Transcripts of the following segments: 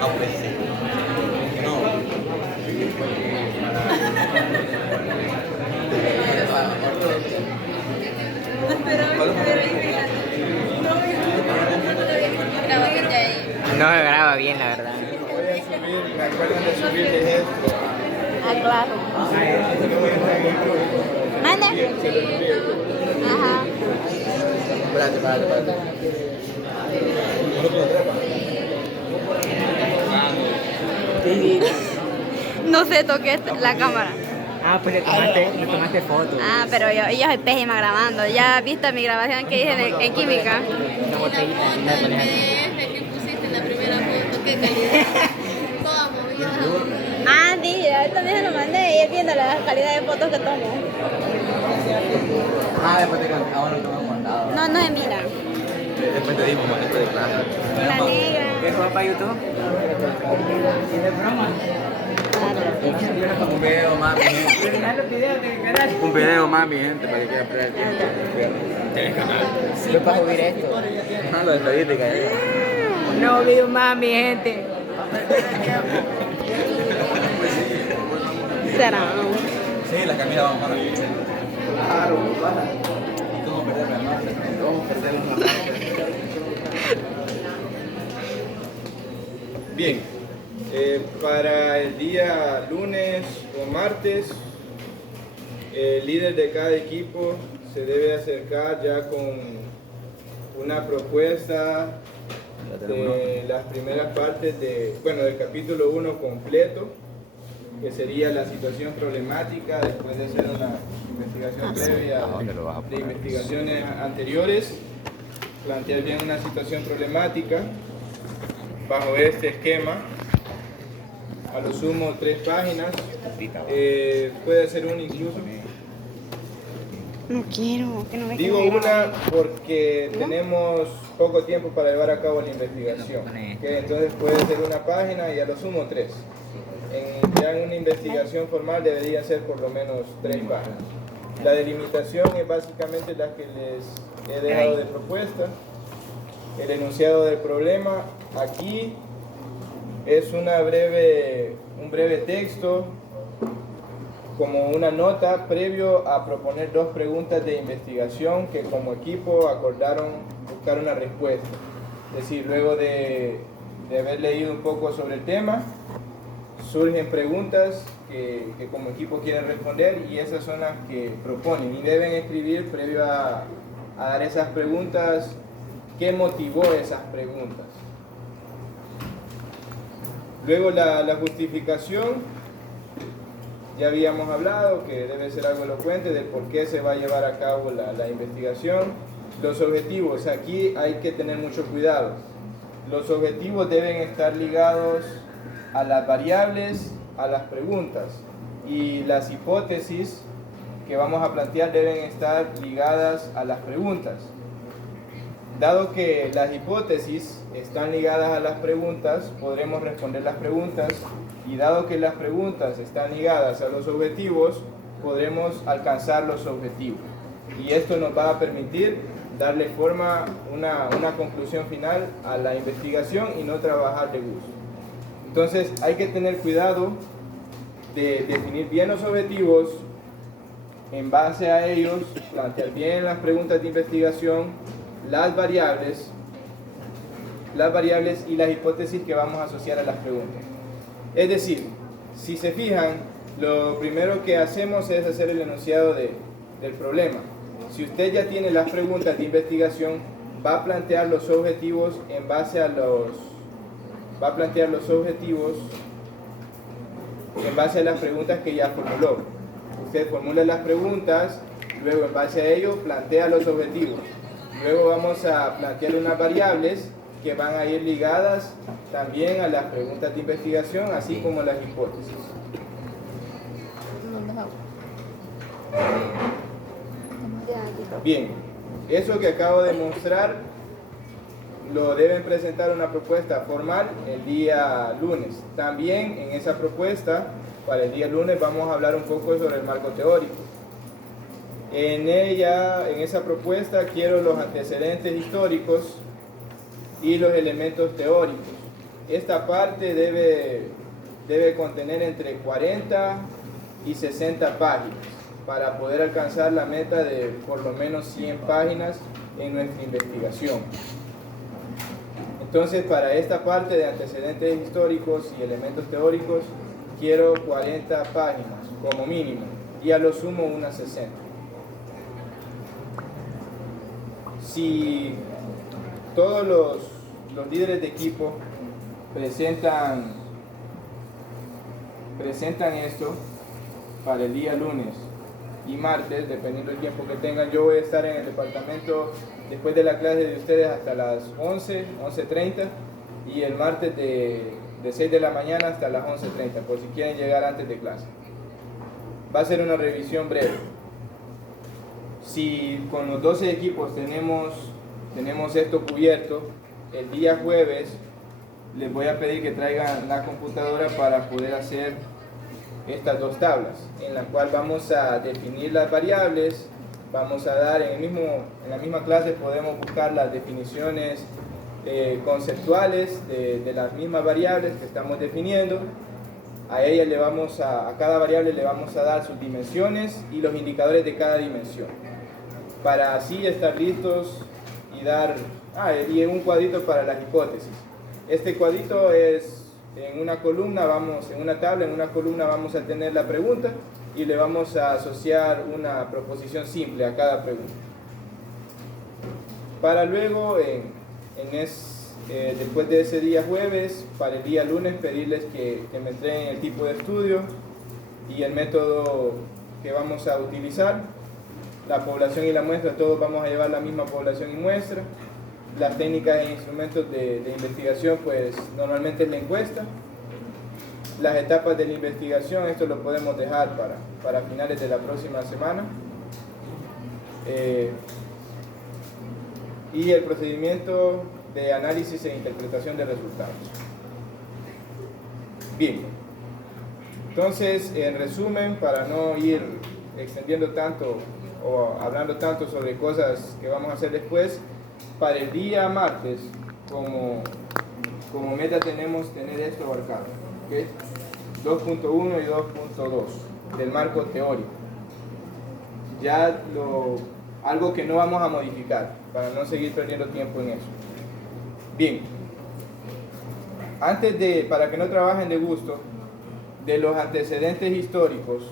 Ah, pues sí. No. No me graba bien, la verdad. Voy a subir, me acuerdan de subirles esto. Ah, claro. ¿Mande? Se lo envío. Ajá. Espérate. ¿No puedo trepa? No sé, toqué la cámara. Ah, pues le tomaste foto. Ah, pero yo soy pésima grabando. ¿Ya has visto mi grabación que hice en química? Una botellita. Foto del PDF que pusiste en la primera foto, qué calidad. Toda movida. Ah, sí, a él también se lo mandé y él viendo la calidad de fotos que tomo. Ah, después te ahora no te hemos mandado. No, no se mira. Después te dimos momento de clase. La negra. ¿Qué juega para YouTube? ¿Y de broma? Un video más, mi gente. Terminar los videos de mi canal. Un video más, mi gente, para que quede presente. Yo para subir esto. Ah, lo de estadística. Un nuevo video más, mi gente. Será. Sí, la camisa vamos para la Claro, para. Vamos a perder la marcha. Vamos a perder la marcha. Bien, para el día lunes o martes, el líder de cada equipo se debe acercar ya con una propuesta de las primeras partes del capítulo 1 completo, que sería la situación problemática después de hacer una investigación previa de investigaciones anteriores, plantear bien una situación problemática bajo este esquema, a lo sumo 3 páginas, puede ser una incluso. No quiero, que no me Digo quede una porque tenemos poco tiempo para llevar a cabo la investigación, que entonces puede ser una página y a lo sumo 3. Ya en una investigación formal debería ser por lo menos 3 páginas. La delimitación es básicamente la que les he dejado de propuesta. El enunciado del problema aquí es un breve texto como una nota previo a proponer 2 preguntas de investigación que como equipo acordaron buscar una respuesta. Es decir, luego de haber leído un poco sobre el tema, surgen preguntas que como equipo quieren responder y esas son las que proponen y deben escribir previo a dar esas preguntas qué motivó esas preguntas. Luego la justificación. Ya habíamos hablado que debe ser algo elocuente de por qué se va a llevar a cabo la investigación. Los objetivos, aquí hay que tener mucho cuidado. Los objetivos deben estar ligados a las variables, a las preguntas. Y las hipótesis que vamos a plantear deben estar ligadas a las preguntas. Dado que las hipótesis están ligadas a las preguntas, podremos responder las preguntas y dado que las preguntas están ligadas a los objetivos, podremos alcanzar los objetivos. Y esto nos va a permitir darle forma, una conclusión final a la investigación y no trabajar de gusto. Entonces hay que tener cuidado de definir bien los objetivos, en base a ellos plantear bien las preguntas de investigación, las variables y las hipótesis que vamos a asociar a las preguntas. Es decir, si se fijan, lo primero que hacemos es hacer el enunciado del problema. Si usted ya tiene las preguntas de investigación, va a plantear los objetivos en base a las preguntas que ya formuló. Usted formula las preguntas, luego en base a ello plantea los objetivos. Luego vamos a plantear unas variables que van a ir ligadas también a las preguntas de investigación, así como las hipótesis. Bien, eso que acabo de mostrar lo deben presentar una propuesta formal el día lunes. También en esa propuesta, para el día lunes, vamos a hablar un poco sobre el marco teórico. En esa propuesta quiero los antecedentes históricos y los elementos teóricos. esta parte debe contener entre 40 y 60 páginas para poder alcanzar la meta de por lo menos 100 páginas en nuestra investigación. Entonces, para esta parte de antecedentes históricos y elementos teóricos, quiero 40 páginas como mínimo y a lo sumo unas 60. Si todos los líderes de equipo presentan esto para el día lunes y martes, dependiendo del tiempo que tengan, yo voy a estar en el departamento después de la clase de ustedes hasta las 11:30 y el martes de 6 de la mañana hasta las 11:30, por si quieren llegar antes de clase. Va a ser una revisión breve. Si con los 12 equipos tenemos esto cubierto, el día jueves les voy a pedir que traigan la computadora para poder hacer estas dos tablas, en la cual vamos a definir las variables, vamos a dar en la misma clase podemos buscar las definiciones conceptuales de las mismas variables que estamos definiendo. A ellas a cada variable le vamos a dar sus dimensiones y los indicadores de cada dimensión, para así estar listos y un cuadrito para las hipótesis. Este cuadrito es en una tabla, en una columna vamos a tener la pregunta y le vamos a asociar una proposición simple a cada pregunta. Para luego, después de ese día jueves, para el día lunes, pedirles que me entreguen el tipo de estudio y el método que vamos a utilizar. La población y la muestra, todos vamos a llevar la misma población y muestra. Las técnicas e instrumentos de investigación, pues normalmente es la encuesta. Las etapas de la investigación, esto lo podemos dejar para finales de la próxima semana. Y el procedimiento de análisis e interpretación de resultados. Bien, entonces en resumen, para no ir extendiendo tanto o hablando tanto sobre cosas que vamos a hacer después, para el día martes como meta tenemos tener esto abarcado, ¿okay? 2.1 y 2.2 del marco teórico, ya algo que no vamos a modificar para no seguir perdiendo tiempo en eso. Bien, para que no trabajen de gusto, de los antecedentes históricos,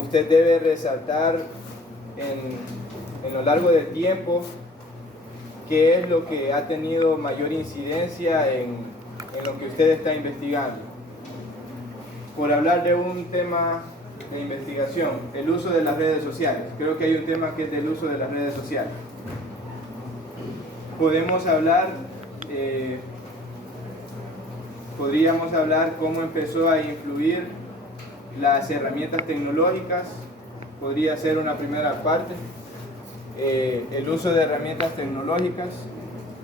usted debe resaltar en lo largo del tiempo qué es lo que ha tenido mayor incidencia en lo que usted está investigando. Por hablar de un tema de investigación, el uso de las redes sociales. Creo que hay un tema que es del uso de las redes sociales. Podríamos hablar cómo empezó a influir las herramientas tecnológicas, podría ser una primera parte. El uso de herramientas tecnológicas,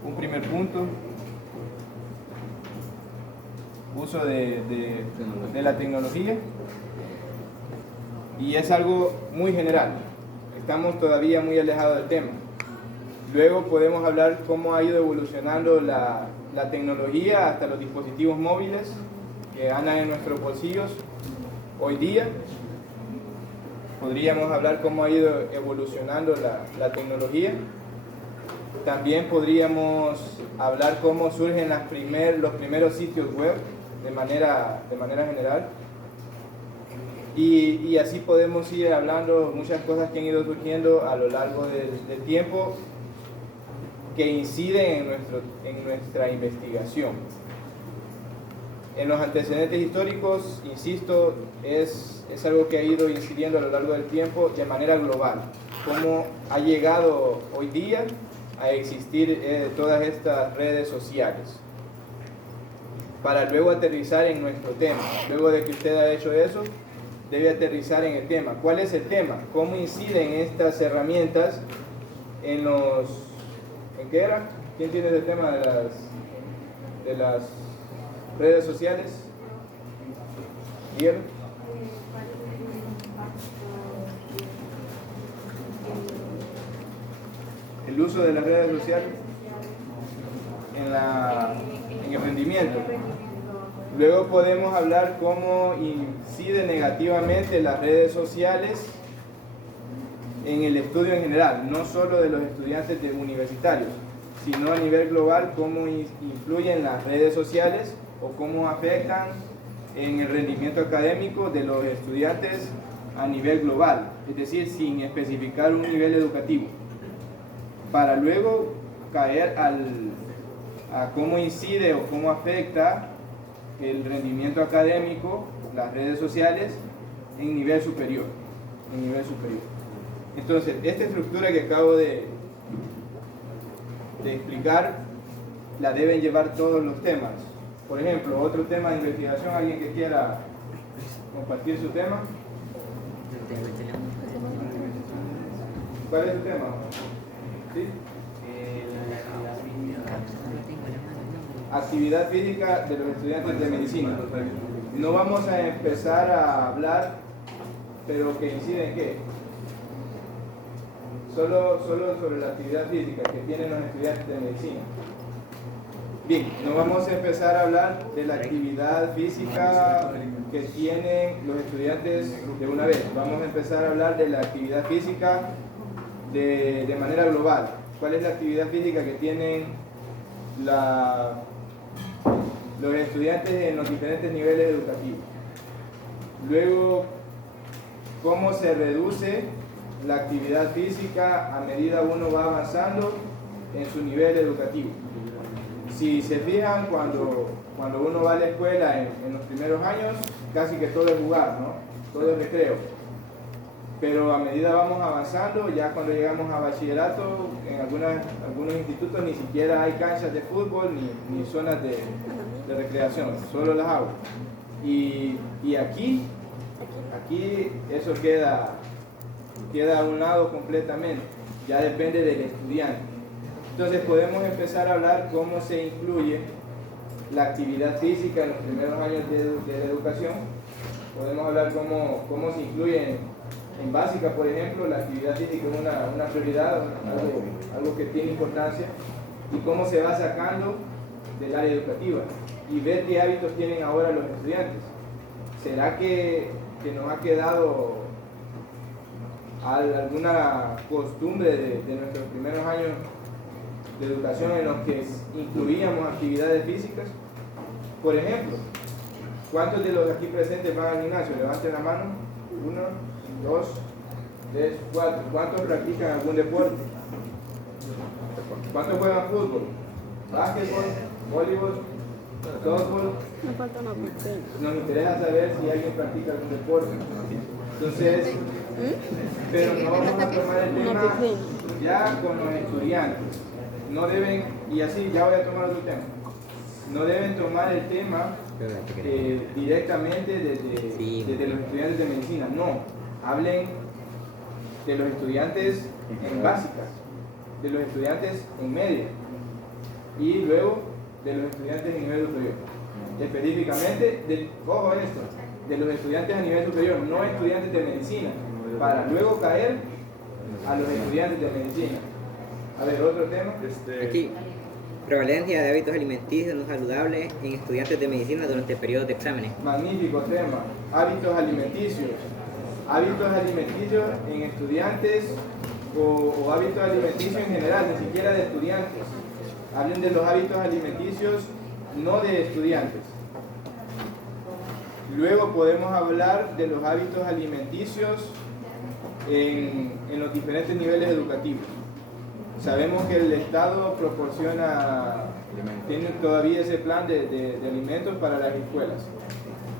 un primer punto. Uso de la tecnología. Y es algo muy general, estamos todavía muy alejados del tema. Luego podemos hablar cómo ha ido evolucionando la tecnología hasta los dispositivos móviles que andan en nuestros bolsillos hoy día. Podríamos hablar cómo ha ido evolucionando la tecnología. También podríamos hablar cómo surgen los primeros sitios web de manera general. Y así podemos ir hablando muchas cosas que han ido surgiendo a lo largo del tiempo que inciden en nuestra investigación. En los antecedentes históricos, insisto, es algo que ha ido incidiendo a lo largo del tiempo de manera global. Cómo ha llegado hoy día a existir todas estas redes sociales. Para luego aterrizar en nuestro tema. Luego de que usted ha hecho eso, debe aterrizar en el tema. ¿Cuál es el tema? ¿Cómo inciden estas herramientas en qué era? ¿Quién tiene el tema de las redes sociales? ¿Bien? El uso de las redes sociales en el rendimiento. rendimiento. Luego podemos hablar cómo incide negativamente las redes sociales en el estudio en general, no solo de los estudiantes universitarios, sino a nivel global, cómo influyen las redes sociales o cómo afectan en el rendimiento académico de los estudiantes a nivel global, es decir, sin especificar un nivel educativo, para luego caer a cómo incide o cómo afecta el rendimiento académico, las redes sociales, en nivel superior. Entonces, esta estructura que acabo de explicar, la deben llevar todos los temas. Por ejemplo, otro tema de investigación, alguien que quiera compartir su tema. ¿Cuál es su tema? ¿Sí? Actividad física de los estudiantes de medicina. No vamos a empezar a hablar, pero que incide en qué. Solo sobre la actividad física que tienen los estudiantes de medicina. Bien, no vamos a empezar a hablar de la actividad física que tienen los estudiantes de una vez. Vamos a empezar a hablar de la actividad física de manera global. ¿Cuál es la actividad física que tienen los estudiantes en los diferentes niveles educativos? Luego, ¿cómo se reduce la actividad física a medida uno va avanzando en su nivel educativo? Si se fijan, cuando uno va a la escuela en los primeros años, casi que todo es jugar, ¿no? Todo es recreo. Pero a medida vamos avanzando, ya cuando llegamos a bachillerato, en algunos institutos ni siquiera hay canchas de fútbol ni zonas de recreación, solo las aulas. Y aquí eso queda a un lado completamente, ya depende del estudiante. Entonces podemos empezar a hablar cómo se incluye la actividad física en los primeros años de la educación. Podemos hablar cómo se incluye en básica, por ejemplo, la actividad física es una prioridad, algo que tiene importancia, y cómo se va sacando del área educativa y ver qué hábitos tienen ahora los estudiantes. ¿Será que nos ha quedado alguna costumbre de nuestros primeros años de educación en los que incluíamos actividades físicas? Por ejemplo, ¿cuántos de los aquí presentes van al gimnasio? Levanten la mano. 1, 2, 3, 4. ¿Cuántos practican algún deporte? ¿Cuántos juegan fútbol? ¿Básquetbol? ¿Voleibol? ¿Softball? Nos interesa saber si alguien practica algún deporte. Entonces, pero no vamos a tomar el tema ya con los estudiantes. No deben, y así ya voy a tomar otro tema. No deben tomar el tema directamente desde los estudiantes de medicina. No, hablen de los estudiantes en básicas, de los estudiantes en media y luego de los estudiantes en nivel superior. Específicamente, ojo esto, de los estudiantes a nivel superior, no estudiantes de medicina, para luego caer a los estudiantes de medicina. A ver, otro tema. Aquí, prevalencia de hábitos alimenticios no saludables en estudiantes de medicina durante periodos de exámenes. Magnífico tema. Hábitos alimenticios. Hábitos alimenticios en estudiantes o hábitos alimenticios en general, ni siquiera de estudiantes. Hablen de los hábitos alimenticios no de estudiantes. Luego podemos hablar de los hábitos alimenticios en los diferentes niveles educativos. Sabemos que el Estado tiene todavía ese plan de alimentos para las escuelas.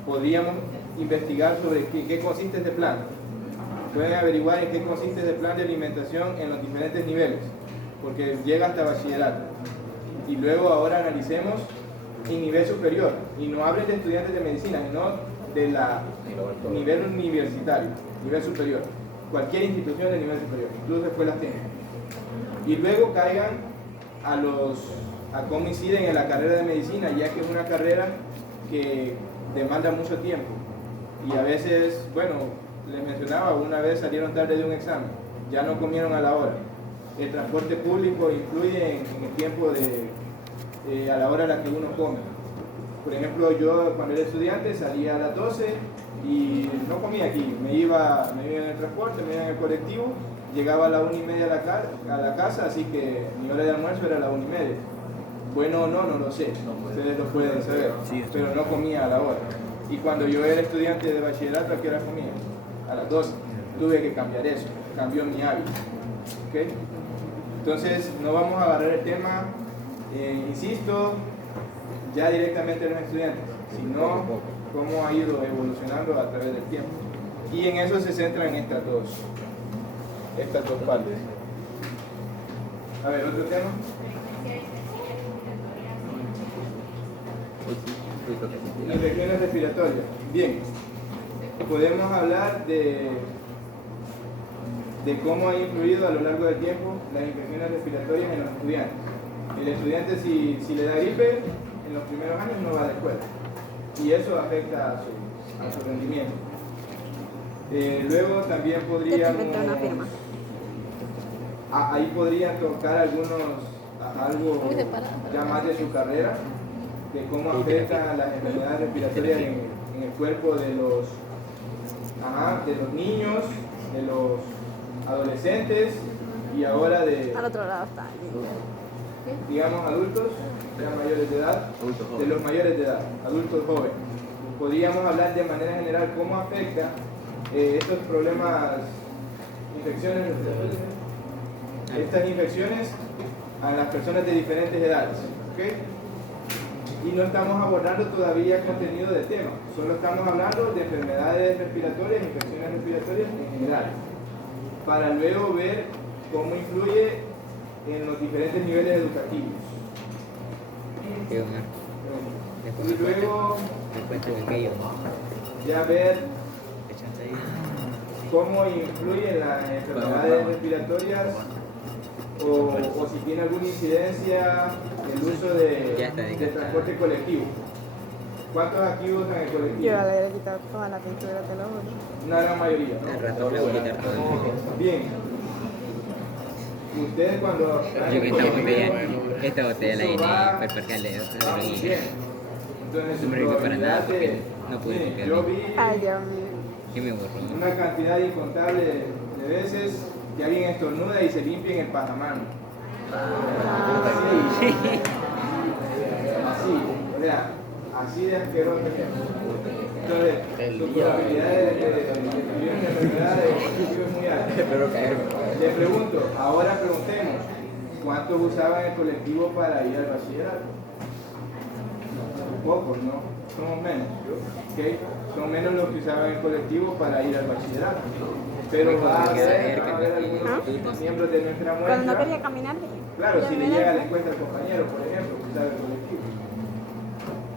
Podríamos investigar sobre qué consiste ese plan. Pueden averiguar en qué consiste ese plan de alimentación en los diferentes niveles, porque llega hasta bachillerato. Y luego ahora analicemos en nivel superior, y no hablen de estudiantes de medicina, sino de nivel universitario, nivel superior. Cualquier institución de nivel superior, incluso escuelas técnicas. Y luego caigan a cómo inciden en la carrera de medicina, ya que es una carrera que demanda mucho tiempo. Y a veces, bueno, les mencionaba, una vez salieron tarde de un examen, ya no comieron a la hora. El transporte público influye en el tiempo a la hora a la que uno come. Por ejemplo, yo cuando era estudiante salía a las 12 y no comía aquí, me iba en el transporte, me iba en el colectivo, llegaba a la 1:30 a la casa, así que mi hora de almuerzo era a la 1:30. Bueno o no, no lo sé, ustedes lo pueden saber, pero no comía a la hora. Y cuando yo era estudiante de bachillerato, ¿a qué hora comía? A las 12. Tuve que cambiar eso, cambió mi hábito. ¿Okay? Entonces, no vamos a agarrar el tema, insisto, ya directamente a los estudiantes, sino cómo ha ido evolucionando a través del tiempo. Y en eso se centran estas dos partes. A ver, otro tema. Infecciones respiratorias. Bien, podemos hablar de cómo ha influido a lo largo del tiempo las infecciones respiratorias en los estudiantes. El estudiante si le da gripe, en los primeros años no va a la escuela. Y eso afecta a su rendimiento. Luego también podríamos... Ahí podrían tocar algo ya más de su carrera, de cómo afectan las enfermedades respiratorias en el cuerpo de los niños, de los adolescentes y ahora Al otro lado está. digamos adultos, sean mayores de edad, de los mayores de edad, adultos jóvenes. Podríamos hablar de manera general cómo afecta estos problemas, infecciones respiratorias, estas infecciones a las personas de diferentes edades. ¿Okay? Y no estamos abordando todavía contenido del tema, solo estamos hablando de enfermedades respiratorias, infecciones respiratorias en general, para luego ver cómo influye en los diferentes niveles educativos. Y luego ya ver cómo influyen las enfermedades respiratorias o si tiene alguna incidencia el uso de transporte colectivo. ¿Cuántos aquí usan el colectivo? Yo le he quitado toda la pintura de los ojos. Una gran mayoría, ¿no? Bien. Ustedes cuando... Yo que esta botella la llené para parcarle otra de mi... Entonces, No me rico para nada porque no pude limpiar. yo vi Ay, Dios mío. ¿Qué me borró? una cantidad incontable de veces que alguien estornuda y se limpia en el pasamanos. Así, o sea, así de asqueroso. Entonces, su probabilidad de vivir una enfermedad es muy alta. Espero caerme. Le pregunto, ahora preguntemos, ¿cuántos usaban el colectivo para ir al bachillerato? Pocos, ¿no? Somos menos, ¿ok? Son menos los que usaban el colectivo para ir al bachillerato. Pero va a haber algunos miembros de nuestra Cuando no muestra. quería caminar. Claro, si le llega la encuesta al compañero, por ejemplo, que sabe el colectivo.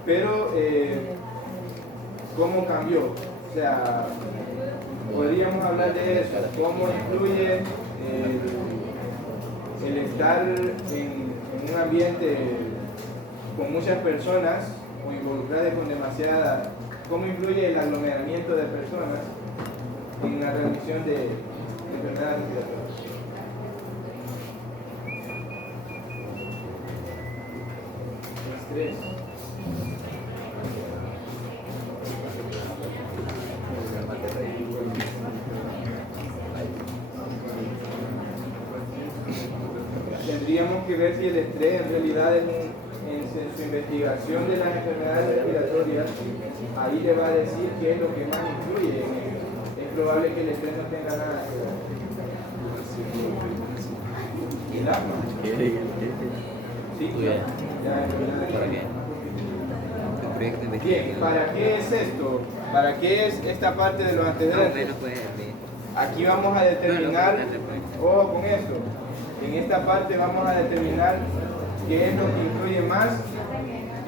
Pero, ¿cómo cambió? O sea, podríamos hablar de eso, cómo influye el estar en un ambiente con muchas personas o involucradas con demasiada, cómo influye el aglomeramiento de personas en la transmisión de enfermedades respiratorias. Estrés. Tendríamos que ver si el estrés en realidad en su investigación de las enfermedades respiratorias, ahí le va a decir qué es lo que más influye en ello. Es probable que el estrés no tenga nada que ver. ¿Y el asma? Sí, ya bien, ¿para qué es esto? ¿Para qué es esta parte de los antecedentes? Aquí vamos a determinar, ojo con esto, en esta parte vamos a determinar qué es lo que influye más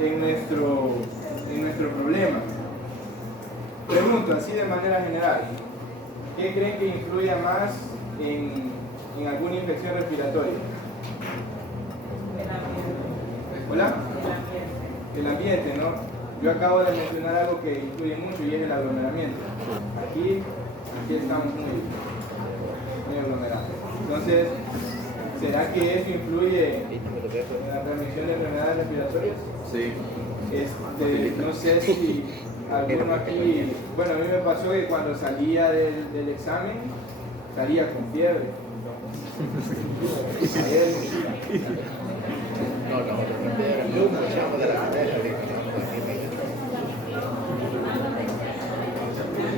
en nuestro problema. Pregunto así de manera general, ¿qué creen que influya más en alguna infección respiratoria? ¿Hola? El ambiente, ¿no? Yo acabo de mencionar algo que influye mucho y es el aglomeramiento. Aquí estamos muy aglomerados. Entonces, ¿será que eso influye en la transmisión de enfermedades respiratorias? Sí. No sé si alguno aquí, bueno, a mí me pasó que cuando salía del examen, salía con fiebre. No, nosotros echamos de la carrera.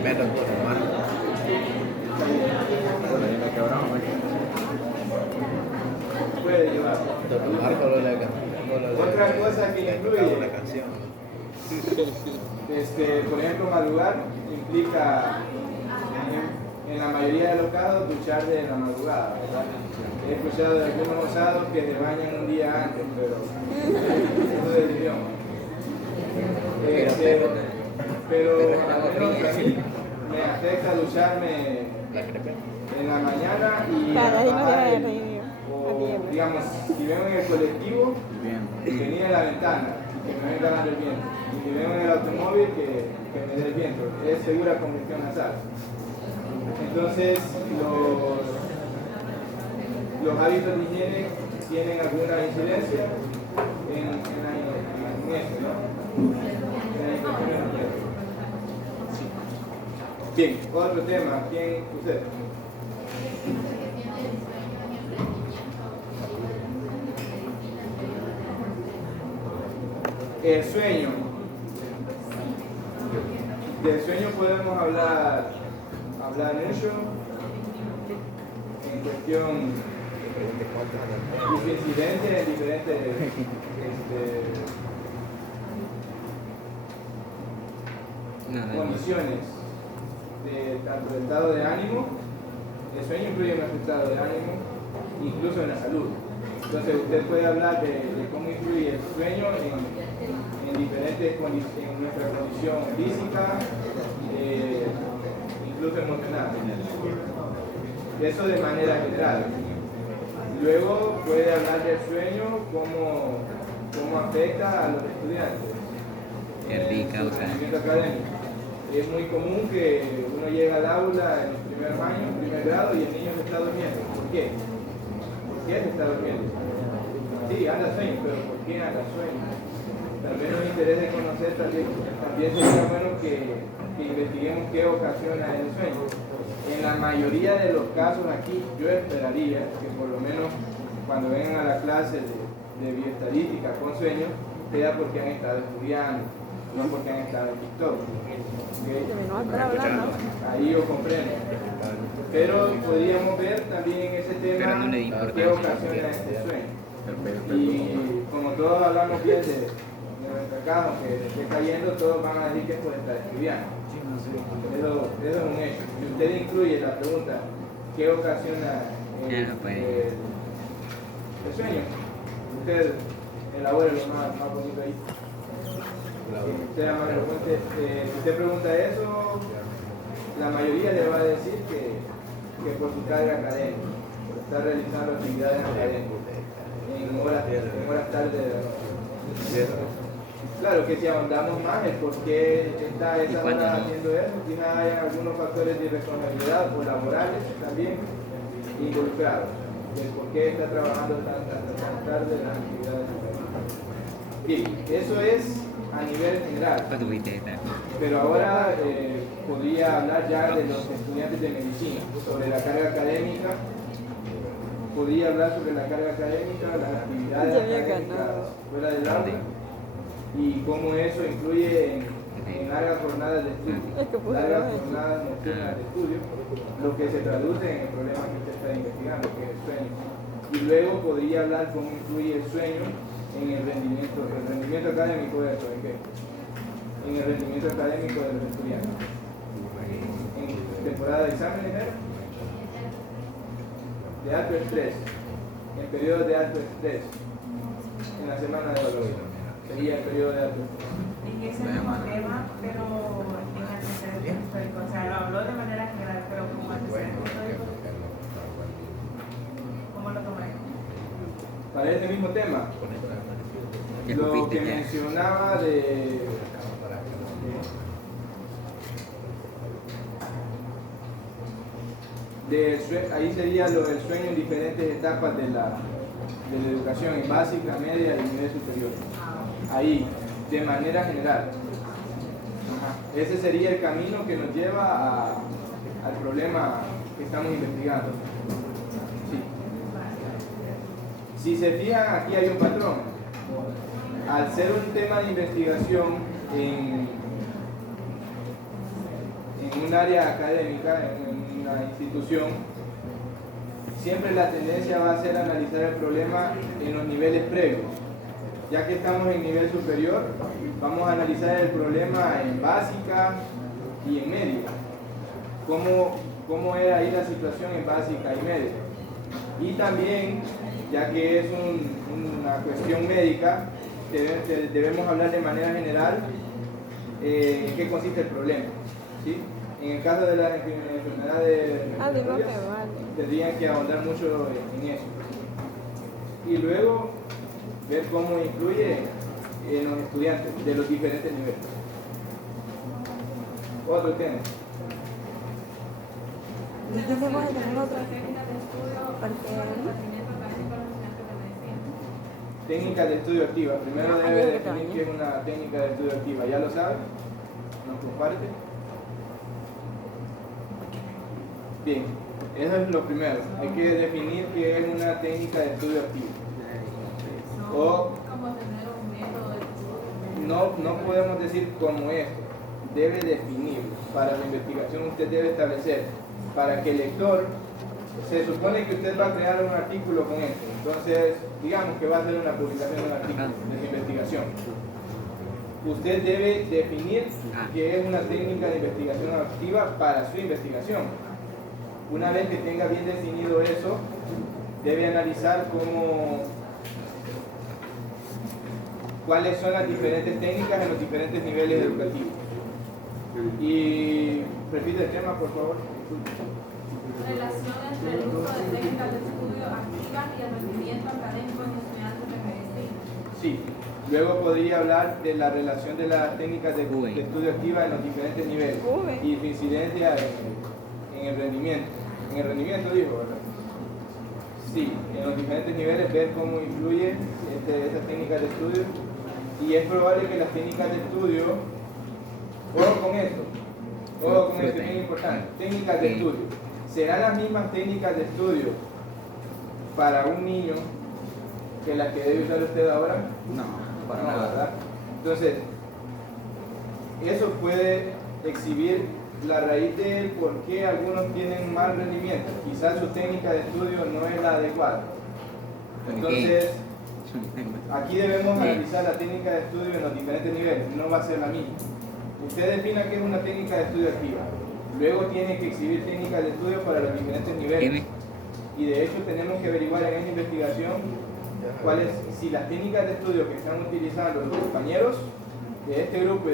Menos por hermano. Bueno, yo me quebramos. Puede llevar. Otra cosa que incluye, una canción. por ejemplo, madrugar implica, en la mayoría de los casos, duchar de la madrugada, ¿verdad? He escuchado de algunos osados que se bañan un día antes, pero eso es decisión. Pero a menos a mí me afecta ducharme en la mañana y o digamos, si vengo en el colectivo, que venía en la ventana, que me venga dando el viento, y si vengo en el automóvil, que me dé el viento, es segura congestión nasal. Entonces, los hábitos de higiene tienen alguna incidencia en eso, ¿no? En la infección de la piel. Bien, otro tema, ¿quién? Usted. El sueño. Del sueño podemos hablar mucho en cuestión de incidencias en diferentes condiciones, tanto del estado de ánimo. El sueño influye en nuestro estado de ánimo, incluso en la salud. Entonces usted puede hablar de cómo influye el sueño en diferentes condiciones, en nuestra condición física, incluso emocional. Eso de manera general. Luego puede hablar del sueño, cómo afecta a los estudiantes. En su rendimiento académico. Es muy común que uno llegue al aula en el primer año, en primer grado, y el niño se está durmiendo. ¿Por qué? ¿Por qué se está durmiendo? Sí, anda sueño, pero ¿por qué anda sueño? Tal vez nos interese conocer, también sería bueno que investiguemos qué ocasiona el sueño. En la mayoría de los casos aquí, yo esperaría que por lo menos cuando vengan a la clase de bioestadística con sueño, sea porque han estado estudiando, no porque han estado en TikTok. ¿Okay? Ahí yo comprendo. Pero podríamos ver también en ese tema qué ocasiona este sueño. Y como todos hablamos bien de nuestra casa, que esté cayendo, todos van a decir que es por estar estudiando. Eso es un hecho. Si usted incluye la pregunta, ¿qué ocasiona el sueño? Usted elabore lo más bonito ahí. Usted más elocuente. Si usted pregunta eso, la mayoría le va a decir que por su carga académica, por estar realizando actividades académicas en horas tarde de la noche. Claro que si ahondamos más es porque está esa hora haciendo eso, quizás hay algunos factores de irresponsabilidad o laborales también involucrados, de por qué está trabajando tan tarde en las actividades académicas. Bien, eso es a nivel general. Pero ahora podría hablar ya de los estudiantes de medicina, sobre la carga académica. Podría hablar sobre la carga académica, las actividades académicas fuera del aula y cómo eso influye en largas jornadas de estudio, largas jornadas nocturnas de estudio, lo que se traduce en el problema que usted está investigando, que es el sueño. Y luego podría hablar cómo influye el sueño en el rendimiento académico de eso, ¿en qué? En el rendimiento académico de los estudiantes. En temporada de exámenes, de alto estrés, en periodos de alto estrés, en la semana de evaluación, sería el periodo de alto estrés. En ese mismo tema, pero en antecedentes históricos, o sea, lo habló de manera general, pero como antecedentes históricos, ¿cómo lo tomé? Para ese mismo tema, lo que mencionaba ahí sería el sueño en diferentes etapas de la educación, en básica, media y nivel superior. Ahí, de manera general. Ese sería el camino que nos lleva al problema que estamos investigando. Sí. Si se fijan, aquí hay un patrón. Al ser un tema de investigación en un área académica, en una institución, siempre la tendencia va a ser analizar el problema en los niveles previos. Ya que estamos en nivel superior, vamos a analizar el problema en básica y en media. ¿Cómo era ahí la situación en básica y media? Y también, ya que es una cuestión médica, debemos hablar de manera general en qué consiste el problema. ¿Sí? En el caso de las enfermedades respiratorias, tendrían que ahondar mucho en eso. Y luego ver cómo influye en los estudiantes de los diferentes niveles. Otro tema. Técnica de estudio activa. Primero debe definir qué es una técnica de estudio activa. ¿Ya lo sabe? ¿Nos comparte? Bien, eso es lo primero. Hay que definir qué es una técnica de estudio activo. O no podemos decir como esto. Debe definir. Para la investigación usted debe establecer. Para que el lector, se supone que usted va a crear un artículo con esto. Entonces, digamos que va a hacer una publicación de un artículo de investigación. Usted debe definir qué es una técnica de investigación activa para su investigación. Una vez que tenga bien definido eso, debe analizar cuáles son las diferentes técnicas en los diferentes niveles educativos. Y repite el tema, por favor. Relación entre el uso de técnicas de estudio activas y el rendimiento académico en estudiantes de medicina. Sí. Luego podría hablar de la relación de las técnicas de estudio activa en los diferentes niveles y su incidencia en el rendimiento. En el rendimiento dijo, ¿verdad? Sí, en los diferentes niveles ver cómo influye esas técnicas de estudio. Y es probable que las técnicas de estudio, ojo con esto, es bien importante, técnicas de estudio. ¿Serán las mismas técnicas de estudio para un niño que las que debe usar usted ahora? No, para No, nada. ¿verdad? Entonces, eso puede exhibir la raíz de por qué algunos tienen mal rendimiento. Quizás su técnica de estudio no es la adecuada. Entonces, aquí debemos analizar la técnica de estudio en los diferentes niveles, no va a ser la misma. Usted defina qué es una técnica de estudio activa. Luego tiene que exhibir técnicas de estudio para los diferentes niveles. Y de hecho tenemos que averiguar en esta investigación si las técnicas de estudio que están utilizando los compañeros de este grupo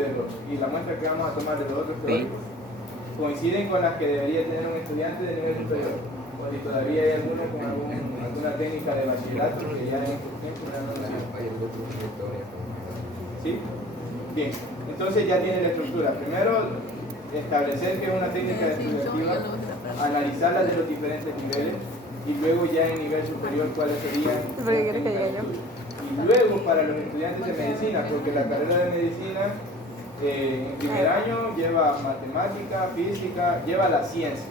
y la muestra que vamos a tomar de los otros teóricos coinciden con las que debería tener un estudiante de nivel superior. O si todavía hay alguna con alguna técnica de bachillerato que ya en estos tiempos no la. ¿Sí? Bien, entonces ya tiene la estructura. Primero, establecer que es una técnica de estudio activa, analizarla de los diferentes niveles y luego ya en nivel superior cuáles serían las técnicas de estudio. Y luego para los estudiantes de medicina, porque la carrera de medicina en primer año lleva matemática, física, lleva las ciencias.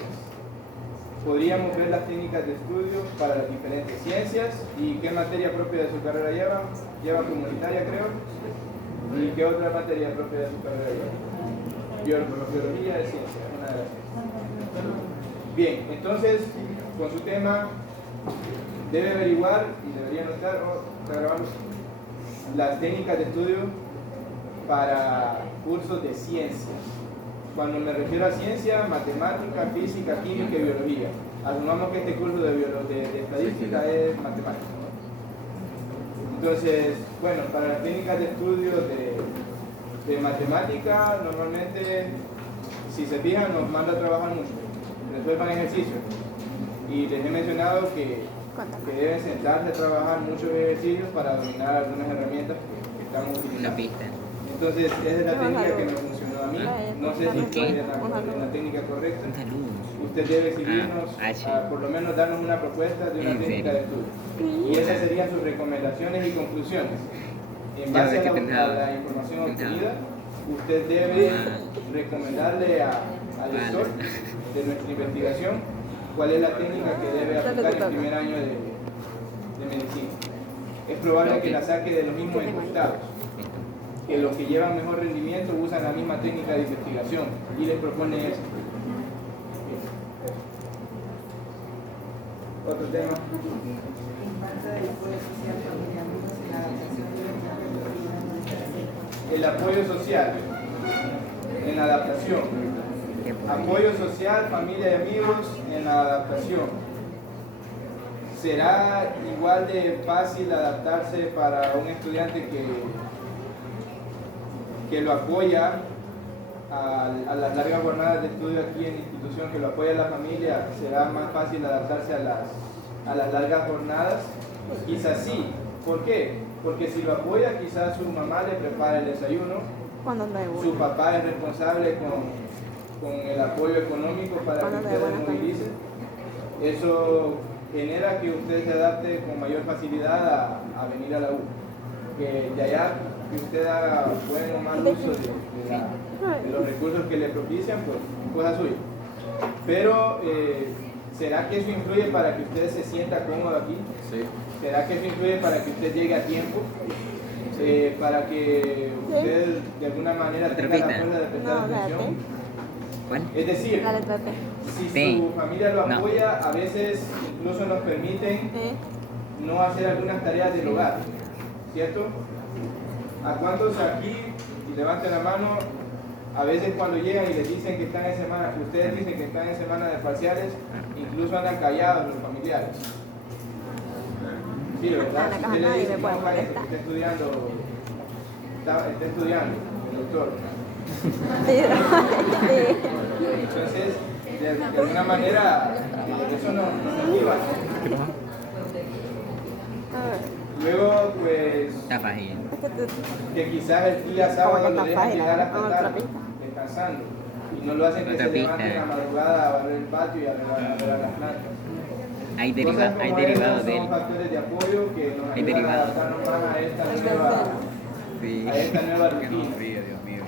Podríamos ver las técnicas de estudio para las diferentes ciencias y qué materia propia de su carrera lleva. Lleva comunitaria, creo. ¿Y qué otra materia propia de su carrera lleva? Biología de ciencia, una de las ciencias. Bien, entonces, con su tema, debe averiguar y debería anotar, las técnicas de estudio para cursos de ciencias. Cuando me refiero a ciencia, matemática, física, química y biología. Asumamos que este curso de estadística es matemática, ¿no? Entonces, bueno, para las técnicas de estudio de matemática, normalmente, si se fijan, nos manda a trabajar mucho. Resuelvan ejercicios. Y les he mencionado que deben sentarse a trabajar muchos ejercicios para dominar algunas herramientas que estamos utilizando. Entonces, esa es la técnica que me funcionó a mí. No sé si estoy en la técnica correcta. Usted debe seguirnos, por lo menos darnos una propuesta de una técnica de estudio. Y esas serían sus recomendaciones y conclusiones. En Ya base ves que a pensaba. la información obtenida, usted debe recomendarle al lector de nuestra investigación cuál es la técnica que debe aplicar en el primer año de medicina. Es probable que la saque de los mismos encuestados, que los que llevan mejor rendimiento usan la misma técnica de investigación y les propone eso. Otro tema. El apoyo social en la adaptación. Apoyo social, familia y amigos en la adaptación. ¿Será igual de fácil adaptarse para un estudiante que lo apoya a las largas jornadas de estudio aquí en la institución, que lo apoya a la familia? ¿Será más fácil adaptarse a las largas jornadas? Quizás sí. ¿Por qué? Porque si lo apoya, quizás su mamá le prepara el desayuno, su papá es responsable con el apoyo económico para que usted se movilice. Eso genera que usted se adapte con mayor facilidad a venir a la U. Que de allá que usted haga buen o mal uso de los recursos que le propician, pues cosa suya. Pero, ¿será que eso influye para que usted se sienta cómodo aquí? Sí. ¿Será que eso influye para que usted llegue a tiempo? Para que usted de alguna manera tenga la fuerza de prestar atención. ¿Cuál? Es decir, La letra T. si Sí. su familia lo No. apoya, a veces incluso nos permiten no hacer algunas tareas del hogar, ¿cierto? ¿A cuántos aquí, y levanten la mano, a veces cuando llegan y les dicen que están en semana, que ustedes dicen que están en semana de parciales, incluso andan callados los familiares? Sí, ¿verdad? Si usted le dice, no, cállate, que está estudiando, está estudiando, el doctor. Entonces, de alguna manera, eso nos motiva. Luego, pues, Está fácil. que quizás el día sábado lo dejan fácil, llegar ¿no? hasta Otra tarde, pista. descansando. Y no lo hacen que Otra se pista. levanten a la madrugada a barrer el patio y a regar las plantas. Hay Cosas como derivados esas de son él. factores de apoyo que nos Hay ayudan a derivados. adaptarnos más a esta nueva rutina. Dios mío.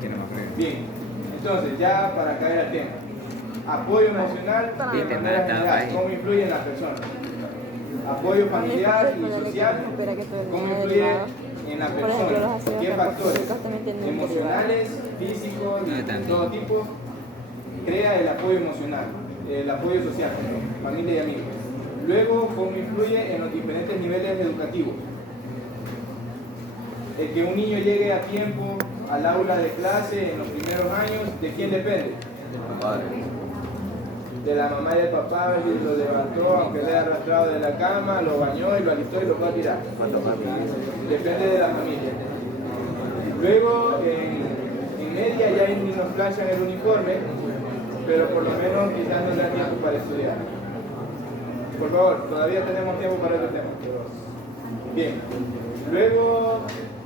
¿Quién no me frío? Bien, entonces ya para caer al tema. Apoyo emocional de Viste, manera está general, fácil. ¿cómo influye en la persona? Apoyo familiar y social, ¿cómo influye en la persona? ¿Qué factores emocionales, físicos, de todo tipo crea el apoyo emocional? El apoyo social, familia y amigos. Luego, ¿cómo influye en los diferentes niveles educativos? El que un niño llegue a tiempo al aula de clase en los primeros años, ¿de quién depende? Padre. De la mamá y del papá, y lo levantó, aunque le haya arrastrado de la cama, lo bañó y lo alistó y lo fue a tirar. Depende de la familia. Luego, en media ya ni nos planchan el uniforme, pero por lo menos quizás nos da tiempo para estudiar. Por favor, todavía tenemos tiempo para otro tema. Bien, luego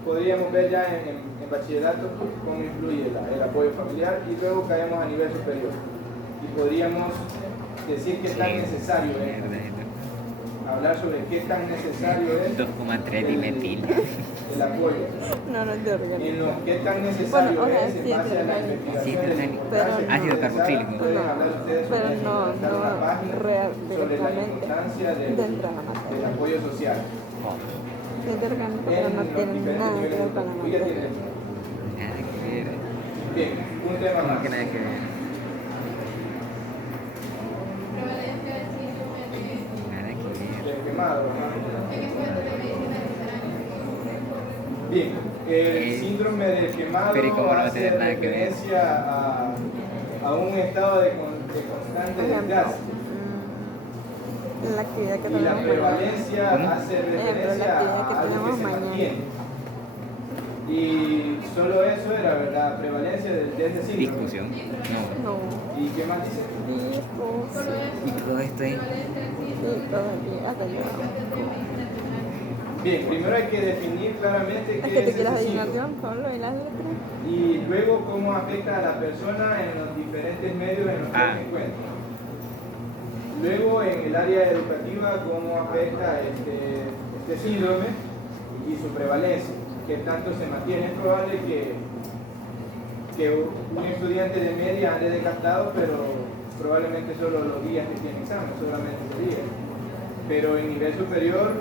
podríamos ver ya en bachillerato cómo influye el apoyo familiar y luego caemos a nivel superior. Y podríamos decir qué tan necesario es, hablar sobre qué tan necesario es 2,3 dimetil. el apoyo. No te orgánico. En lo que tan necesario Bueno, o sea, es en sí, base a la orgánico. investigación Sí, de la orgánico. importancia Pero ácido de carboxílico. pueden hablar ustedes sobre Pero eso, no, buscar una página sobre la directamente importancia dentro de la del materia. apoyo social Sí, de orgánico, en pero no los tiene diferentes nada que niveles ver con la educativos. Ya materia. tiene. Nada que ver. Bien, un tema ¿Cómo más. que nada que ver? Prevalencia del síndrome de Nada que ver. El quemado, ¿no? en estudiantes de medicina de Bien, el síndrome del quemado pero ¿y cómo no va a hace tener nada que ver? referencia a un estado de constante Por ejemplo, desgaste. la actividad que Y la tenemos prevalencia ¿Cómo? hace Ejemplo, la referencia actividad que a algo que tenemos se mañana. mantiene. Y solo eso era, ¿verdad? Prevalencia de ese síndrome. Discusión. No. No, ¿Y qué más dice? difusión. Y todo esto es. Sí, todo el día, hasta yo. Bien, primero hay que definir claramente Es qué que te es quieras ese adivinar síndrome. yo, Pablo, y las letras. Y luego cómo afecta a la persona en los diferentes medios en los que se encuentra. Luego en el área educativa cómo afecta este síndrome y su prevalencia. qué tanto se mantiene. Es probable que un estudiante de media ande desgastado, pero probablemente solo los días que tiene examen, solamente ese día. Pero en nivel superior,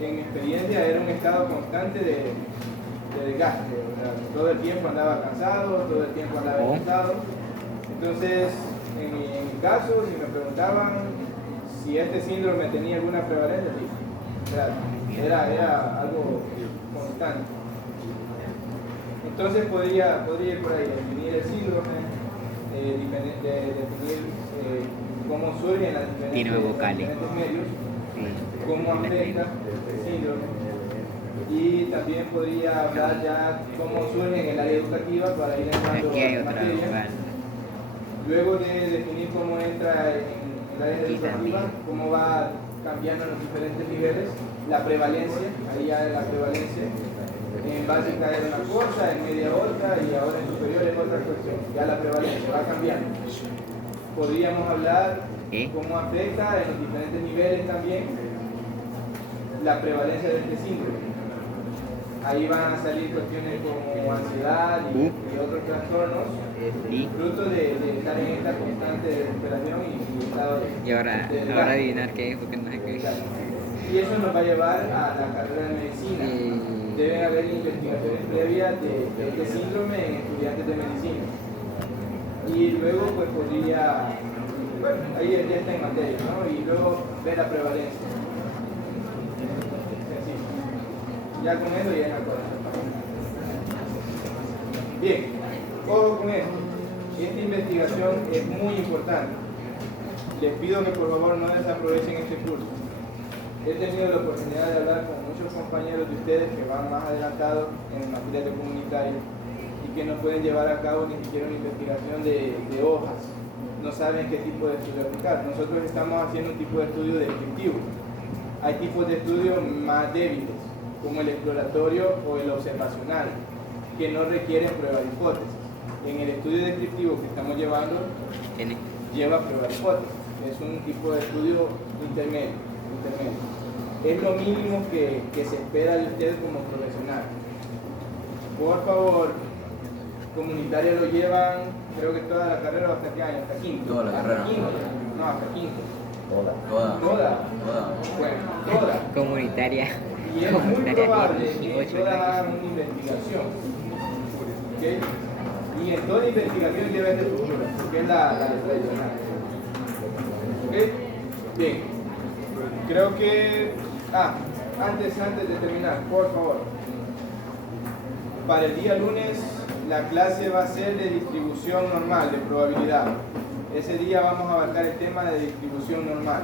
en mi experiencia, era un estado constante de desgaste. O sea, todo el tiempo andaba cansado, todo el tiempo andaba agotado. Entonces, en mi caso, si me preguntaban si este síndrome tenía alguna prevalencia, sí. Era algo constante. Entonces podría ir por ahí, definir el síndrome, definir cómo surgen las diferentes medios, cómo afecta el síndrome, y también podría hablar ya cómo surge en el área educativa para ir entrando en materia. Luego de definir cómo entra en el área educativa, cómo va cambiando en los diferentes niveles, la prevalencia, ahí ya la prevalencia. En básica era una cosa, en media otra y ahora en superior es otra cuestión. Ya la prevalencia va cambiando. Podríamos hablar cómo afecta en los diferentes niveles también la prevalencia de este síndrome. Ahí van a salir cuestiones como ansiedad y otros trastornos, fruto de estar en esta constante desesperación y estado de... Y ahora adivinar qué es, porque no sé qué es. Y eso nos va a llevar a la carrera de medicina. Deben haber investigaciones previas de este síndrome en estudiantes de medicina. Y luego pues podría, bueno, ahí ya está en materia, ¿no? Y luego ver la prevalencia. Sencillo. Ya con eso ya es la cosa. Bien, ojo con esto. Esta investigación es muy importante. Les pido que por favor no desaprovechen este curso. He tenido la oportunidad de hablar con muchos compañeros de ustedes que van más adelantados en materia de comunitario y que no pueden llevar a cabo ni siquiera una investigación de hojas. No saben qué tipo de estudio aplicar. Nosotros estamos haciendo un tipo de estudio descriptivo. Hay tipos de estudio más débiles, como el exploratorio o el observacional, que no requieren prueba de hipótesis. En el estudio descriptivo que estamos llevando, lleva prueba de hipótesis. Es un tipo de estudio intermedio. Es lo mínimo que se espera de ustedes como profesional. Por favor, comunitaria lo llevan, creo que toda la carrera, ¿hasta qué año? ¿Hasta quinto? Toda la carrera. Quinto. No, hasta quinto. Toda. Bueno, toda. Comunitaria. Y es muy probable que todas hagan una investigación. ¿Okay? Y en toda investigación lleva esta estructura, que es la tradicional. ¿Okay? Bien. Creo que... antes de terminar, por favor. Para el día lunes, la clase va a ser de distribución normal, de probabilidad. Ese día vamos a abarcar el tema de distribución normal.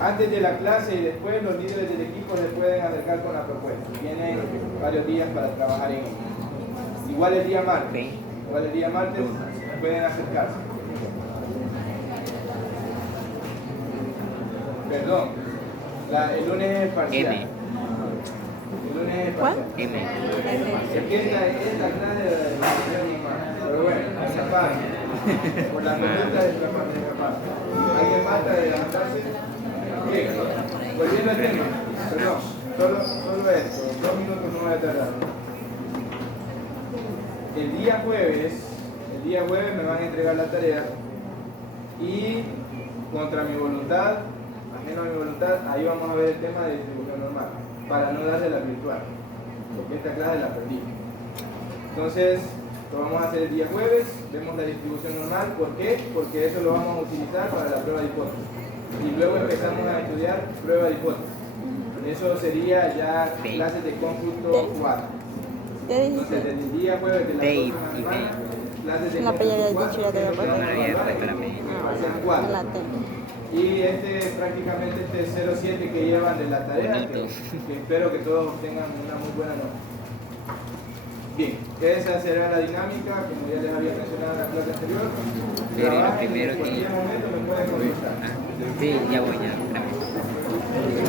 Antes de la clase y después, los líderes del equipo se pueden acercar con la propuesta. Tienen varios días para trabajar en ello. Igual el día martes pueden acercarse. Perdón, el lunes es el parcial. El lunes es el parcial. Es que esta clase de la distribución normal. Pero bueno, esa parte. Por la pregunta de esta parte. ¿Alguien falta de levantarse? Bien, volviendo al tema. Perdón, solo esto. 2 minutos no voy a tardar. El día jueves me van a entregar la tarea y contra mi voluntad, ajeno a mi voluntad, ahí vamos a ver el tema de distribución normal, para no darle la virtual, porque esta clase la perdí. Entonces, lo vamos a hacer el día jueves, vemos la distribución normal. ¿Por qué? Porque eso lo vamos a utilizar para la prueba de hipótesis. Y luego empezamos a estudiar prueba de hipótesis. Eso sería ya clases de cómputo 4. Entonces, desde el día jueves de la próxima semana, clases de cómputo 4, hacen 4. Y prácticamente este 0,7 que llevan de la tarea, que espero que todos tengan una muy buena nota. Bien, esa será la dinámica, como ya les había mencionado en la clase anterior. Trabajen, en cualquier momento me pueden conectar. Sí, ya voy, ya.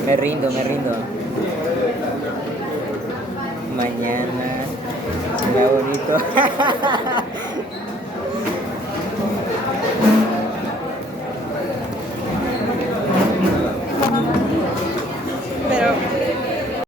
Me rindo. Mañana. Muy bonito.